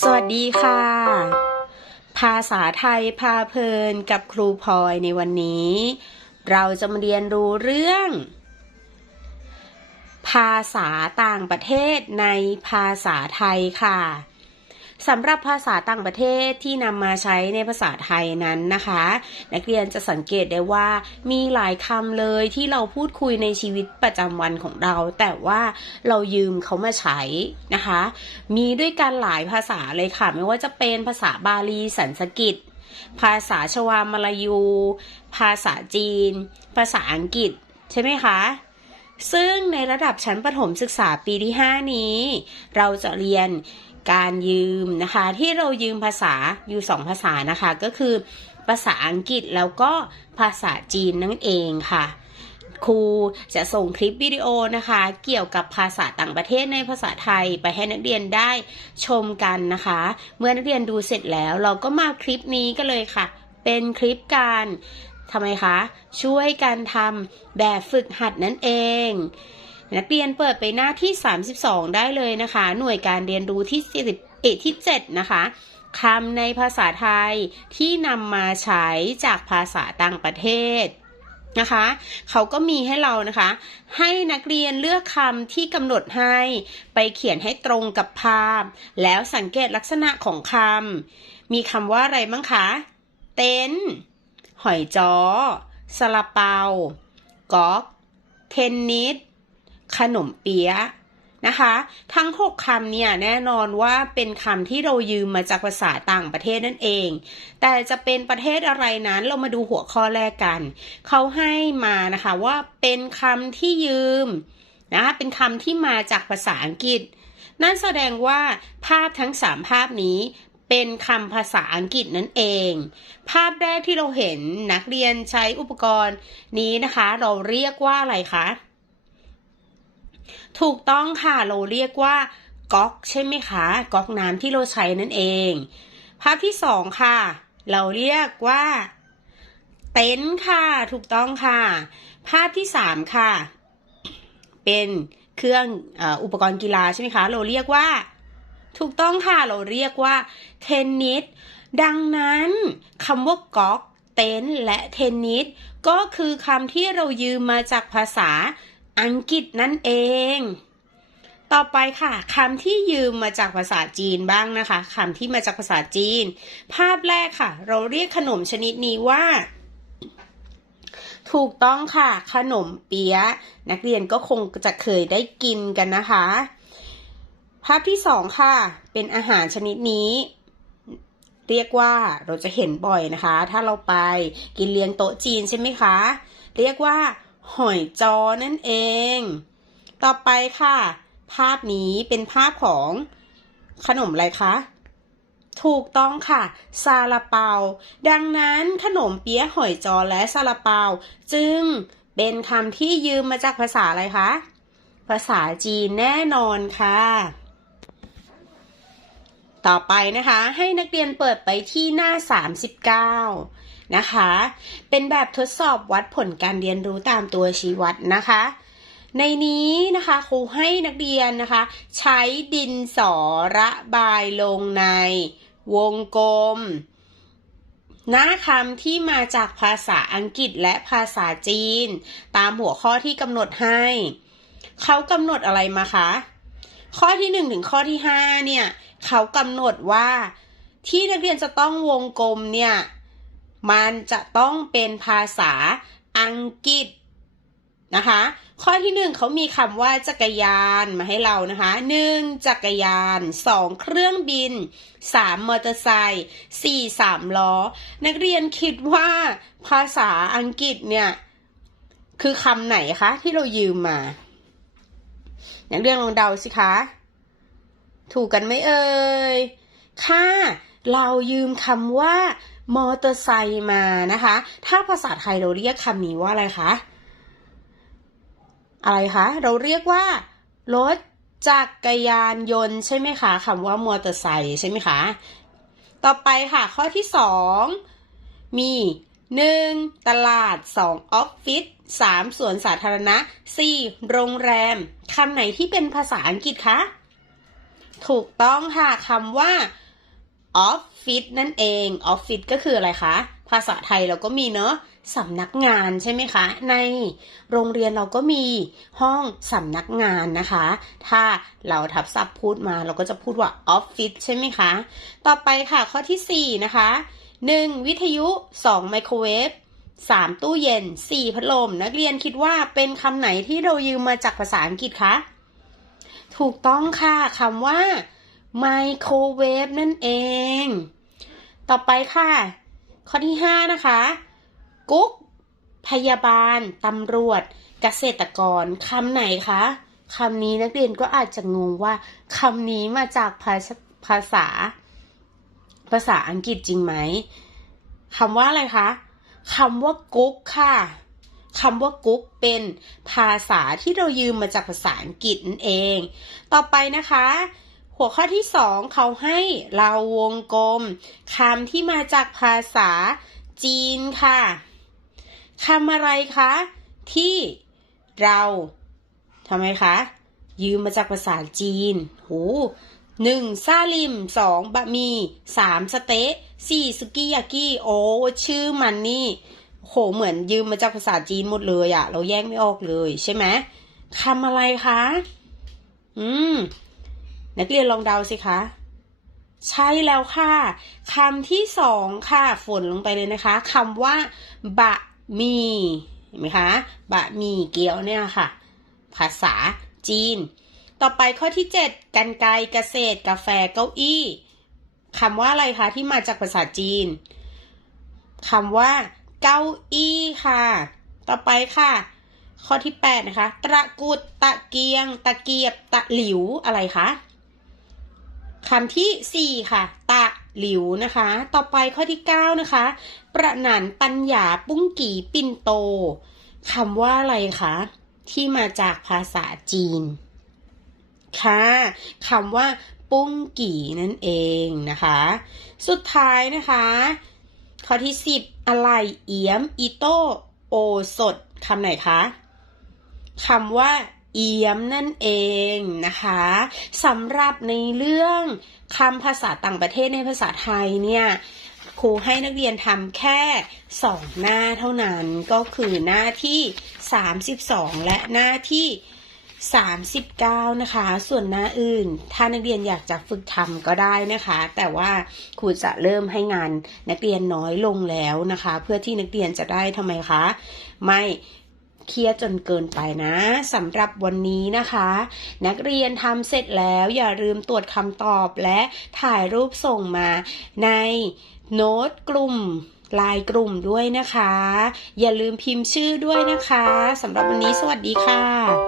สวัสดีค่ะ ภาษาไทยพาเพลินกับครูพลอยในวันนี้ เราจะมาเรียนรู้เรื่อง ภาษาต่างประเทศในภาษาไทยค่ะ สำหรับภาษาต่างประเทศที่นำมาใช้ในภาษาไทยนั้นนะคะ นักเรียนจะสังเกตได้ว่ามีหลายคำเลยที่เราพูดคุยในชีวิตประจำวันของเรา แต่ว่าเรายืมเขามาใช้นะคะ มีด้วยกันหลายภาษาเลยค่ะ ไม่ว่าจะเป็นภาษาบาลีสันสกฤตภาษาชวามาลายู ภาษาจีน ภาษาอังกฤษ ใช่ไหมคะซึ่งในระดับชั้นประถมศึกษาปีที่ 5 นี้ เราจะเรียน การยืมนะคะ ที่เรายืมภาษาอยู่สองภาษานะคะ ก็คือภาษาอังกฤษแล้วก็ภาษาจีนนั่นเองค่ะ ครูจะส่งคลิปวิดีโอนะคะ เกี่ยวกับภาษาต่างประเทศในภาษาไทยไปให้นักเรียนได้ชมกันนะคะ เมื่อนักเรียนดูเสร็จแล้ว เราก็มาคลิปนี้กันเลยค่ะ เป็นคลิปการทำไมคะ ช่วยกันทำแบบฝึกหัดนั่นเอง นักเรียนเปิดไปหน้าที่ 32 ได้เลยนะคะ หน่วยการเรียนรู้ที่10เอที่7นะคะคำในภาษาไทยที่นำมาใช้จากภาษาต่างประเทศนะคะเขาก็มีให้เรานะคะ ให้นักเรียนเลือกคำที่กำหนดให้ไปเขียนให้ตรงกับภาพ แล้วสังเกตลักษณะของคำมีคำว่าอะไรบ้างคะ เต็นหอยจ้อซาลาเปา ก๊อก เทนนิส ขนมเปี๊ยะนะคะ ทั้ง 6คำเนี่ยแน่นอนว่าเป็นคำที่เรายืมมาจากภาษาต่างประเทศนั่นเอง แต่จะเป็นประเทศอะไรนั้นเรามาดูหัวข้อแรกกัน เขาให้มานะคะว่าเป็นคำที่ยืมนะคะเป็นคำที่มาจากภาษาอังกฤษ นั่นแสดงว่าภาพทั้ง 3 ภาพนี้เป็นคำภาษาอังกฤษนั่นเอง ภาพแรกที่เราเห็นนักเรียนใช้อุปกรณ์นี้นะคะ เราเรียกว่าอะไรคะ ถูกต้องค่ะเราเรียกว่าก๊อกใช่ไหมคะก๊อกน้ำที่เราใช้นั่นเอง ภาพที่สองค่ะ เราเรียกว่า เต็นท์ค่ะ ถูกต้องค่ะ ภาพที่สามค่ะ เป็นเครื่องออุปกรณ์กีฬาใช่ไหมคะ เราเรียกว่า ถูกต้องค่ะเราเรียกว่าเทนนิสดังนั้นคำว่าก๊อกเต็นท์และเทนนิสก็คือคำที่เรายืมมาจากภาษา อังกฤษนั่นเอง ต่อไปค่ะคำที่ยืมมาจากภาษาจีนบ้างนะคะคำที่มาจากภาษาจีน ภาพแรกค่ะ เราเรียกขนมชนิดนี้ว่า ถูกต้องค่ะ ขนมเปี๊ยะ นักเรียนก็คงจะเคยได้กินกันนะคะ ภาพที่สองค่ะ เป็นอาหารชนิดนี้เรียกว่าเราจะเห็นบ่อยนะคะ ถ้าเราไปกินเลี้ยงโต๊ะจีนใช่ไหมคะ เรียกว่า หอยจอนั่นเอง ต่อไปค่ะ ภาพนี้เป็นภาพของขนมอะไรคะ ถูกต้องค่ะ ซาลาเปา ดังนั้นขนมเปี๊ยะหอยจอและซาลาเปา จึงเป็นคำที่ยืมมาจากภาษาอะไรคะ ภาษาจีนแน่นอนค่ะ ต่อไปนะคะ ให้นักเรียนเปิดไปที่หน้า 39 นะคะ เป็นแบบทดสอบวัดผลการเรียนรู้ตามตัวชี้วัดนะคะ ในนี้นะคะครูให้นักเรียนนะคะ ใช้ดินสอระบายลงในวงกลม หน้าคำที่มาจากภาษาอังกฤษและภาษาจีน ตามหัวข้อที่กำหนดให้ เขากำหนดอะไรมาคะ ข้อที่หนึ่งถึงข้อที่ห้าเนี่ยเขากำหนดว่าที่นักเรียนจะต้องวงกลมเนี่ยมันจะต้องเป็นภาษาอังกฤษนะคะ ข้อที่หนึ่งเขามีคำว่าจักรยานมาให้เรานะคะหนึ่งจักรยานสองเครื่องบินสามมอเตอร์ไซค์สี่สามล้อ นักเรียนคิดว่าภาษาอังกฤษเนี่ย คือคำไหนคะที่เรายืมมา นักเรียนลองเดาสิคะ ถูกกันไหมเอ่ย ค่ะ เรายืมคำว่ามอเตอร์ไซค์มานะคะ ถ้าภาษาไทยเราเรียกคำนี้ว่าอะไรคะ อะไรคะ เราเรียกว่า รถจักรยานยนต์ใช่ไหมคะคำว่ามอเตอร์ไซค์ใช่ไหมคะ ต่อไปค่ะ ข้อที่สองมี หนึ่งตลาดสองออฟฟิศสามสวนสาธารณะสี่โรงแรมคำไหนที่เป็นภาษาอังกฤษคะ ถูกต้องค่ะคำว่าออฟฟิศนั่นเองออฟฟิศก็คืออะไรคะ ภาษาไทยเราก็มีเนาะสำนักงานใช่ไหมคะ ในโรงเรียนเราก็มีห้องสำนักงานนะคะ ถ้าเราทับศัพท์พูดมาเราก็จะพูดว่าออฟฟิศใช่ไหมคะ ต่อไปค่ะข้อที่ 4 นะคะ 1. วิทยุ 2. ไมโครเวฟ 3. ตู้เย็น 4. พัดลม นักเรียนคิดว่าเป็นคำไหนที่เรายืมมาจากภาษาอังกฤษคะ ถูกต้องค่ะคำว่าไมโครเวฟนั่นเอง ต่อไปค่ะ ข้อที่ 5 นะคะ กุ๊ก พยาบาล ตำรวจ เกษตรกรคำไหนคะคำนี้นักเรียนก็อาจจะงงว่าคำนี้มาจากภาษา ภาษาอังกฤษจริงไหมคำว่าอะไรคะคำว่ากุ๊กค่ะคำว่ากุ๊กเป็นภาษาที่เรายืมมาจากภาษาอังกฤษนั่นเอง ต่อไปนะคะ หัวข้อที่สองเขาให้เราวงกลมคำที่มาจากภาษาจีนค่ะคำอะไรคะที่เราทำไมคะ ยืมมาจากภาษาจีนโห หนึ่งซาลิมสองบะหมี่สามสเต๊ะสี่สุกิยากิโอชื่อมันนี่โหเหมือนยืมมาจากภาษาจีนหมดเลยอะเราแยกไม่ออกเลยใช่ไหมคำอะไรคะ อืม นักเรียนลองเดาสิคะ ใช่แล้วค่ะคำที่สองค่ะฝนลงไปเลยนะคะคำว่า บะหมี่เห็นไหมคะ บะหมี่เกี๊ยวเนี่ยค่ะ ภาษาจีน ต่อไปข้อที่ 7 กันไกรเกษตร กาแฟเก้าอี้คำว่าอะไรคะที่มาจากภาษาจีนคำว่า เก้าอี้ค่ะ ต่อไปค่ะ ข้อที่ 8 นะคะ ตะกุดตะเกียง ตะเกียบ ตะหลิวอะไรคะคำที่ 4 ค่ะ ตะหลิวนะคะ ต่อไปข้อที่ 9 นะคะ ประหนันปัญญาปุ้งกี่ปิ่นโตคำว่าอะไรคะที่มาจากภาษาจีน ค่ะคำว่าปุ้งกี่นั่นเองนะคะ สุดท้ายนะคะ ข้อที่10อะไรเอี่ยมอีโตโอสดคำไหนคะคำว่าเอี่ยมนั่นเองนะคะสำหรับในเรื่องคำภาษาต่างประเทศในภาษาไทยเนี่ยครูให้นักเรียนทำแค่ 2 หน้าเท่านั้นก็คือหน้าที่ 32 และหน้าที่ 39 นะคะ ส่วนหน้าอื่น ถ้านักเรียนอยากจะฝึกทำก็ได้นะคะ แต่ว่าครูจะเริ่มให้งานนักเรียนน้อยลงแล้วนะคะ เพื่อที่นักเรียนจะได้ทำไมคะ ไม่เครียดจนเกินไปนะสำหรับวันนี้นะคะ นักเรียนทำเสร็จแล้วอย่าลืมตรวจคำตอบและถ่ายรูปส่งมาในโน้ตกลุ่มไลน์กลุ่มด้วยนะคะ อย่าลืมพิมพ์ชื่อด้วยนะคะสำหรับวันนี้สวัสดีค่ะ